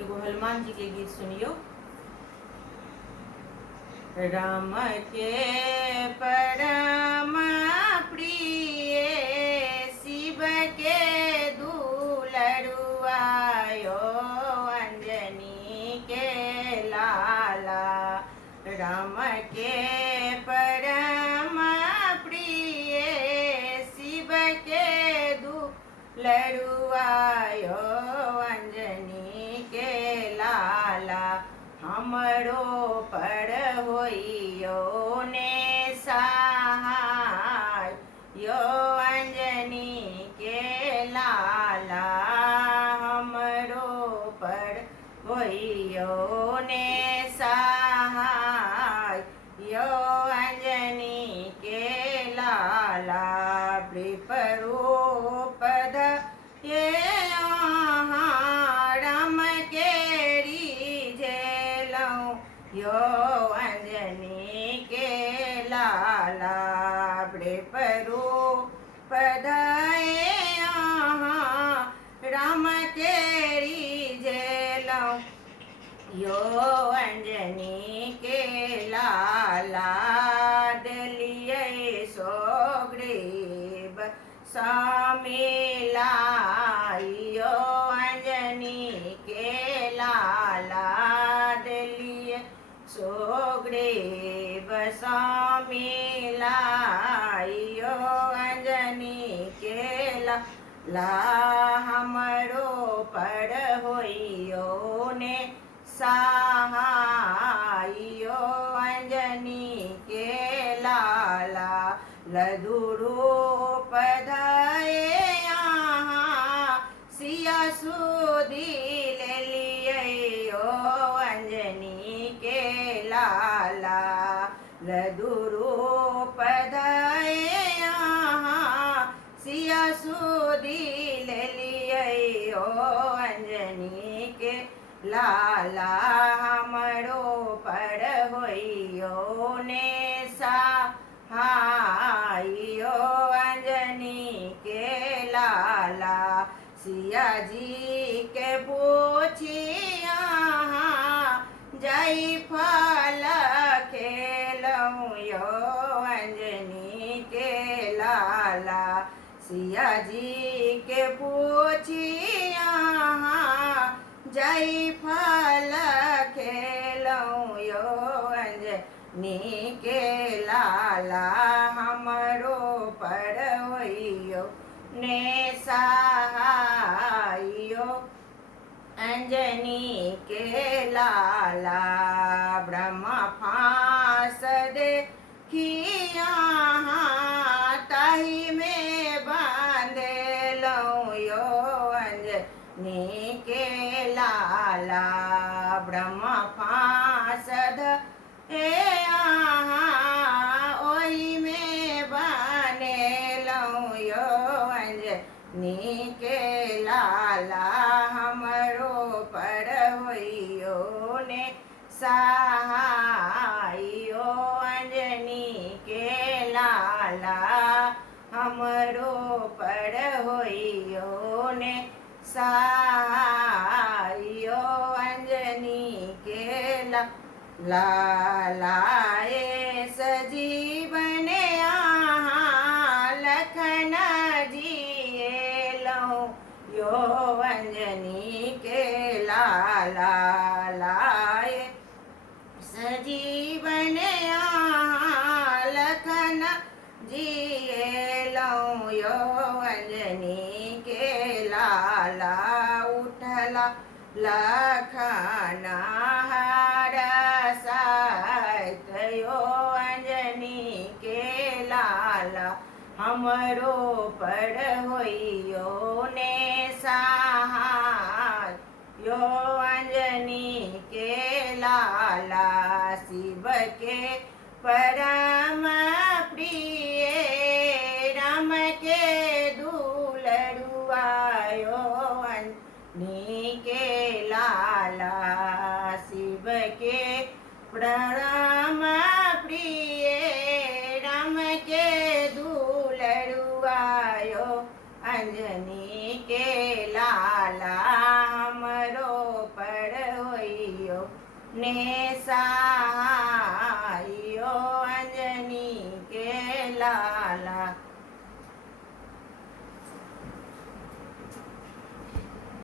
एगो हनुमान जी के गीत सुनियो। राम के परम प्रिय, शिव के दुलरुआयो, अंजनी के लाला। राम के परम प्रिय, शिव के दुलरुआयो, अंजनी के लाला। हमरो पर होइयो ने सहाय, यो अंजनी के लाला। हमरो पर होइयो ने सहाय, यो अंजनी के लाला। विपरूपद ये राम केरी झेलऊं, यो अंजनी के लाला। विपरूपद ये राम केरी झेलऊं, यो अंजनी के लाला। डलिए सोग्रीव समिलाइयो, अंजनी के लाला। डलिए सोग्रीव समिलाइयो, अंजनी के लाला। हमरो पर होइयो ने सहाइयो, अंजनी के लाला। लदुरूप धये सिया सुधी ले लियो, अंजनी के लाला। लदुरूप धये सिया सुधी ले लियो, अंजनी के लाला। हमरो पर होइयो ने सहाइयो, अंजनी के लाला। सिया जी के पूछिया जय फल खेलऊं, यो अंजनी के लाला। सिया जी के पूछिया जय फल खेलऊं, यो अंजनी के लाला। हमरो पर होइयो ने सहाइयो, अंजनी के लाला। ब्रह्म फांस देखिया ताही में बांधेलऊं, यो अंजनी के लाला। ब्रह्म फांस ओही में बनेलऊं, यो अंजनी के लाला। हमरो पर होइयो ने सहाइयो, अंजनी के लाला। हमरो पर होइयो ने सहाइयो, अंजनी के लालाए। सजीवन लखन जिएलऊं, यो अंजनी के लाला। लाए सजीवन लखन जिएलऊं, यो अंजनी के लाला। उठला लखन हरसाइत, यो अंजनी के लाला। हमरो पर होइयो ने सहाय, यो अंजनी के लाला। शिव के परम प्रिय, राम के दुलरुआयो, अंजनी के लाला। शिव के परम प्रिय, राम के दुलरुआयो, अंजनी के लाला। हमरो પડ હોઈયો ને સા